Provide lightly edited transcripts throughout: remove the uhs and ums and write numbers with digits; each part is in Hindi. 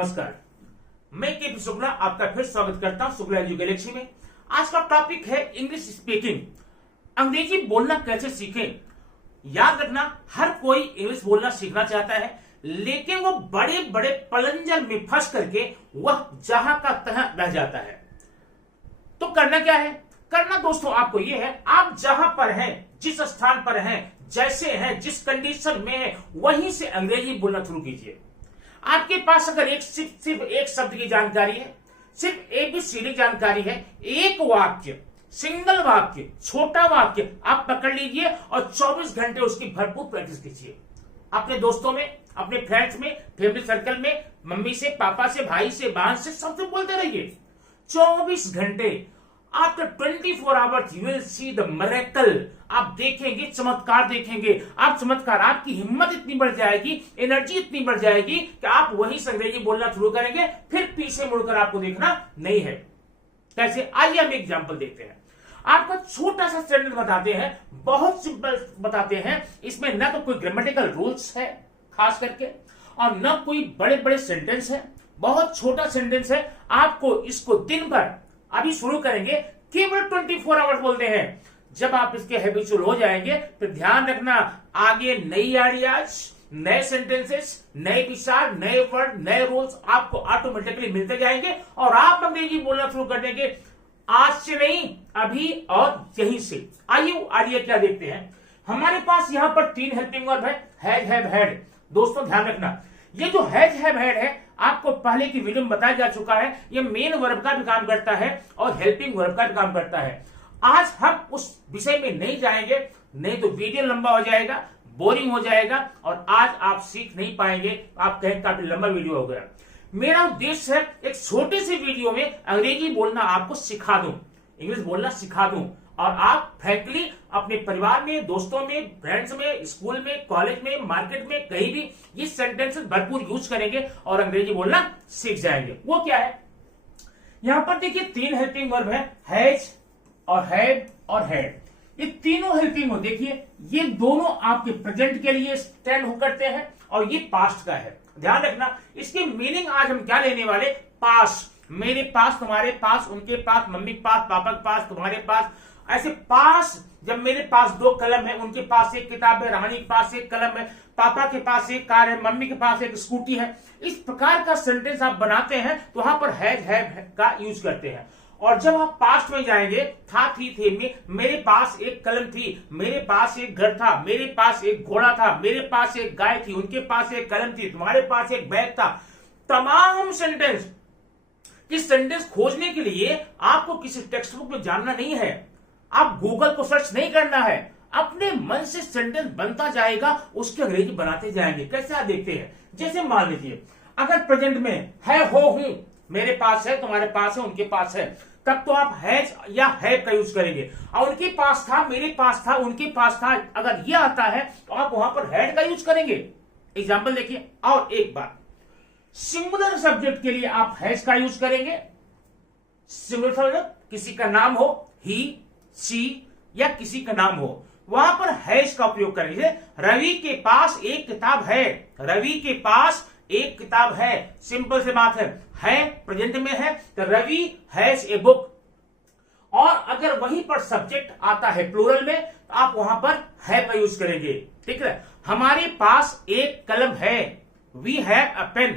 नमस्कार, मैं केपी शुक्ला आपका फिर स्वागत करता हूं शुक्ला एजू गैलेक्सी में। आज का टॉपिक है इंग्लिश स्पीकिंग। अंग्रेजी बोलना कैसे सीखें। याद रखना, हर कोई इंग्लिश बोलना सीखना चाहता है, लेकिन वो बड़े बड़े पलंजर में फंस करके वह जहां का तहां रह जाता है। तो करना क्या है? करना दोस्तों आपको ये है, आप जहां पर हैं, जिस स्थान पर हैं, जैसे हैं, जिस कंडीशन में है, वहीं से अंग्रेजी बोलना शुरू कीजिए। आपके पास अगर सिर्फ एक शब्द की जानकारी है, सिर्फ ABCD जानकारी है, एक वाक्य, सिंगल वाक्य, छोटा वाक्य आप पकड़ लीजिए और 24 घंटे उसकी भरपूर प्रैक्टिस कीजिए। अपने दोस्तों में, अपने फ्रेंड्स में, फैमिली सर्कल में, मम्मी से, पापा से, भाई से, बहन से, सबसे बोलते रहिए 24 घंटे। After 24 hours you will see the miracle. आप देखेंगे, चमत्कार देखेंगे। आप चमत्कार, आपकी हिम्मत इतनी बढ़ जाएगी, एनर्जी इतनी बढ़ जाएगी कि आप वही अंग्रेजी बोलना शुरू करेंगे, फिर पीछे मुड़कर आपको देखना नहीं है। कैसे? आइए हम एग्जांपल देखते हैं। आपको छोटा सा सेंटेंस बताते हैं, बहुत सिंपल बताते हैं। इसमें न तो कोई ग्रामेटिकल रूल्स है खास करके, और न कोई बड़े बड़े सेंटेंस है। बहुत छोटा सेंटेंस है। आपको इसको दिन भर, अभी शुरू करेंगे, केवल 24 आवर्स बोलते हैं। जब आप इसके हैबिचुअल हो जाएंगे तो ध्यान रखना, आगे नई आइडियाज, नए सेंटेंसेस, नए विचार, नए वर्ड, नए रूल्स आपको ऑटोमेटिकली मिलते जाएंगे और आप अंग्रेजी बोलना शुरू कर देंगे। आज से नहीं, अभी और यहीं से। आइए आइडिया क्या देखते हैं। हमारे पास यहां पर 3 हेल्पिंग वर्ब है, हैज, हैव, हैड। दोस्तों ध्यान रखना, ये जो हैज, हैव, हैड है, आपको पहले की वीडियो में बताया जा चुका है। ये मेन वर्ब का भी काम करता है और हेल्पिंग वर्ब का भी काम करता है। आज हम उस विषय में नहीं जाएंगे, नहीं तो वीडियो लंबा हो जाएगा, बोरिंग हो जाएगा और आज आप सीख नहीं पाएंगे। आप कहें काफी लंबा वीडियो हो गया। मेरा उद्देश्य है एक छोटे से वीडियो में अंग्रेजी बोलना आपको सिखा दूं, इंग्लिश बोलना सिखा दूं, और आप फ्रैंकली अपने परिवार में, दोस्तों में, फ्रेंड्स में, स्कूल में, कॉलेज में, मार्केट में, कहीं भी ये सेंटेंसेस भरपूर यूज करेंगे और अंग्रेजी बोलना सीख जाएंगे। वो क्या है? यहां पर देखिए 3 हेल्पिंग वर्ब है, हैज और हैव और हैड। ये तीनों हेल्पिंग वर्ब देखिए, ये दोनों आपके प्रेजेंट के लिए स्टैंड हो करते हैं और ये पास्ट का है। ध्यान रखना, इसकी मीनिंग आज हम क्या लेने वाले, पास। मेरे पास, तुम्हारे पास, उनके पास, मम्मी के पास, पापा के पास, तुम्हारे पास, ऐसे पास। जब मेरे पास 2 कलम है, उनके पास एक किताब है, रानी के पास एक कलम है, पापा के पास एक कार है, मम्मी के पास एक स्कूटी है, इस प्रकार का सेंटेंस आप बनाते हैं तो वहां पर हैज, हैव का यूज करते हैं। और जब आप पास्ट में जाएंगे, था, थी, थे में, मेरे पास एक कलम थी, मेरे पास एक घर था, मेरे पास एक घोड़ा था, मेरे पास एक गाय थी, उनके पास एक कलम थी, तुम्हारे पास एक बैग था। तमाम सेंटेंस, इस सेंटेंस खोजने के लिए आपको किसी टेक्स्ट बुक में जानना नहीं है, आप गूगल को सर्च नहीं करना है, अपने मन से सेंटेंस बनता जाएगा, उसकी अंग्रेजी बनाते जाएंगे। कैसे? आप देखते हैं। जैसे मान लीजिए, अगर प्रेजेंट में है, हो, हूं, मेरे पास है, तुम्हारे पास है, उनके पास है, तब तो आप हैज या हैव का यूज करेंगे। और उनके पास था, मेरे पास था, उनके पास था, अगर ये आता है तो आप वहां पर हैड का यूज करेंगे। एग्जाम्पल देखिए। और एक बात, सिंगुलर सब्जेक्ट के लिए आप हैज का यूज करेंगे। सिंगुलर सब्जेक्ट, किसी का नाम हो, ही, सी, या किसी का नाम हो, वहां पर हैज का उपयोग करेंगे। रवि के पास एक किताब है, रवि के पास एक किताब है, सिंपल से बात है प्रेजेंट में है तो रवि हैज ए बुक। और अगर वहीं पर सब्जेक्ट आता है प्लूरल में तो आप वहां पर हैव का यूज करेंगे। ठीक है? हमारे पास एक कलम है, वी हैव अ पेन।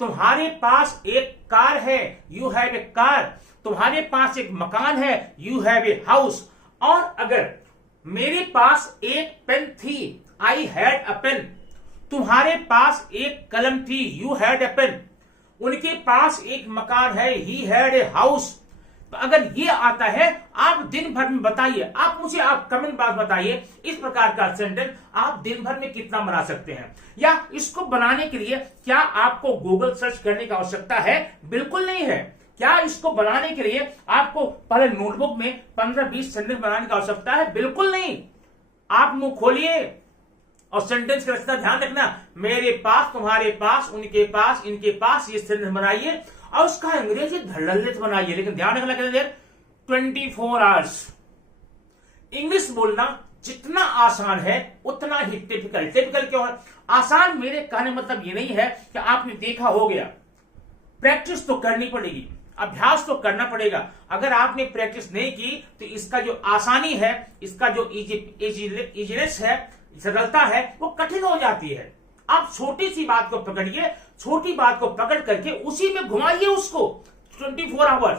तुम्हारे पास एक कार है, यू हैव ए कार। तुम्हारे पास एक मकान है, यू हैव ए हाउस। और अगर मेरे पास एक पेन थी, आई हैड अ पेन। तुम्हारे पास एक कलम थी, यू हैड ए पेन। उनके पास एक मकान है, ही हैड ए हाउस। तो अगर ये आता है, आप दिन भर में बताइए, आप मुझे आप कमेंट बॉक्स बताइए, इस प्रकार का सेंटेंस आप दिन भर में कितना बना सकते हैं। या इसको बनाने के लिए क्या आपको गूगल सर्च करने की आवश्यकता है? बिल्कुल नहीं है। क्या इसको बनाने के लिए आपको पहले नोटबुक में 15-20 सेंटेंस बनाने की आवश्यकता है? बिल्कुल नहीं। आप मुंह खोलिए और सेंटेंस का रचना ध्यान रखना, मेरे पास, तुम्हारे पास, उनके पास, इनके पास, ये सेंटेंस बनाइए और उसका अंग्रेजी धड़ल्ले बनाइए। लेकिन ध्यान रखना कितना देर, 24 आवर्स। इंग्लिश बोलना जितना आसान है उतना ही टिपिकल। टिपिकल क्यों है? आसान मेरे कहने मतलब ये नहीं है कि आपने देखा हो गया। प्रैक्टिस तो करनी पड़ेगी, अभ्यास तो करना पड़ेगा। अगर आपने प्रैक्टिस नहीं की तो इसका जो आसानी है, इसका जो इजीनेस है, सरलता है, वो कठिन हो जाती है। आप छोटी सी बात को पकड़िए, छोटी बात को पकड़ करके उसी में घुमाइए उसको 24 आवर्स।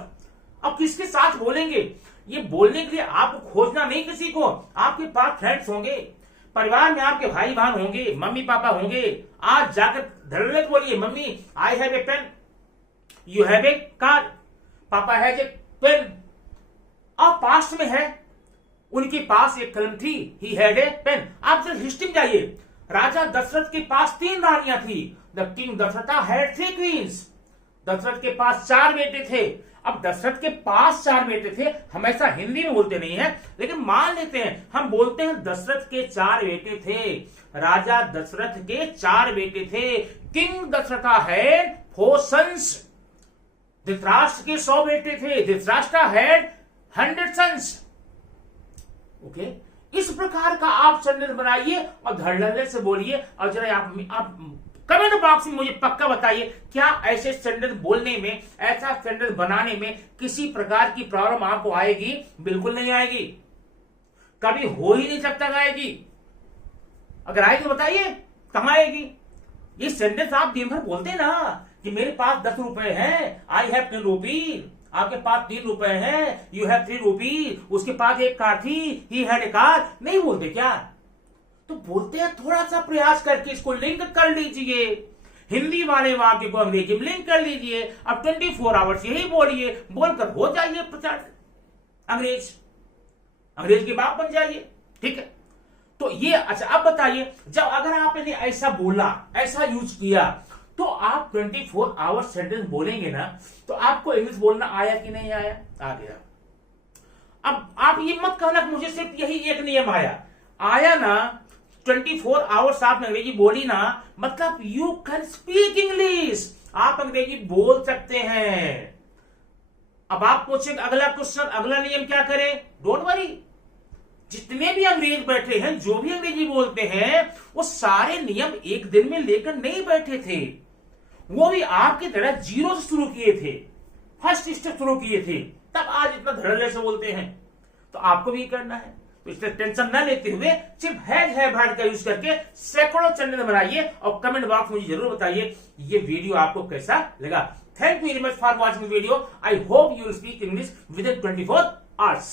अब किसके साथ बोलेंगे, ये बोलने के लिए आपको खोजना नहीं किसी को। आपके पास फ्रेंड्स होंगे, परिवार में आपके भाई बहन होंगे, मम्मी पापा होंगे। आज जाकर धड़ल्ले बोलिए, mummy I have a pen, you have a car, papa has a pen. अब पास्ट में है, उनके पास एक कलम थी, ही हैड ए पेन। आप जरा हिस्ट्री में जाइए, राजा दशरथ के पास 3 रानियां थी। The king Dasharath had 3 queens. Dasharath के पास 4 बेटे थे। अब दशरथ के पास 4 बेटे थे, हमेशा हिंदी में बोलते नहीं है, लेकिन मान लेते हैं, हम बोलते हैं दशरथ के 4 बेटे थे। राजा दशरथ के 4 बेटे थे। King Dasharath had 4 sons. Dhritarashtra के 100 बेटे थे। Dhritarashtra had 100 sons. ओके, इस प्रकार का आप सेंटेंस बनाइए और धड़ल्ले से बोलिए। और जरा आप कमेंट बॉक्स में मुझे पक्का बताइए, क्या ऐसे सेंटेंस बोलने में, ऐसा सेंटेंस बनाने में किसी प्रकार की प्रॉब्लम आपको आएगी? बिल्कुल नहीं आएगी, कभी हो ही नहीं सकता आएगी। अगर आएगी बताइए कहां आएगी? ये सेंटेंस आप दिन भर बोलते ना कि मेरे पास 10 रुपए हैं, आई हैव 10 रुपीज। आपके पास 3 रुपए हैं, यू हैव 3 रुपीज। उसके पास एक कार थी, ही हैड ए कार। नहीं बोलते क्या? तो बोलते हैं, थोड़ा सा प्रयास करके इसको लिंक कर लीजिए, हिंदी वाले वाक्य को अंग्रेजी में लिंक कर लीजिए। अब 24 आवर्स यही बोलिए, बोलकर हो जाइए अंग्रेज के बाप बन जाइए। ठीक है, तो ये अच्छा। अब बताइए, जब अगर आपने ऐसा बोला, ऐसा यूज किया, तो आप 24 आवर्स सेंटेंस बोलेंगे ना, तो आपको इंग्लिश बोलना आया कि नहीं आया? आ गया। अब आप ये मत कहना कि मुझे सिर्फ यही एक नियम आया ना। 24 आवर्स आपने अंग्रेजी बोली ना, मतलब यू कैन स्पीक इंग्लिश, आप अंग्रेजी बोल सकते हैं। अब आप पूछेंगे अगला क्वेश्चन, अगला नियम क्या करें? डोंट वरी, जितने भी अंग्रेज बैठे हैं, जो भी अंग्रेजी बोलते हैं, वो सारे नियम एक दिन में लेकर नहीं बैठे थे। वो भी आपकी तरह 0 से शुरू किए थे, फर्स्ट स्टेप शुरू किए थे, तब आज इतना धड़ल्ले से बोलते हैं। तो आपको भी करना है, तो इससे टेंशन ना लेते हुए सिर्फ है भाड़ का यूज करके सैकड़ों चैनल बनाइए और कमेंट बॉक्स में मुझे जरूर बताइए ये वीडियो आपको कैसा लगा। Thank you very much for watching video. I hope you will speak English with in 24 hours.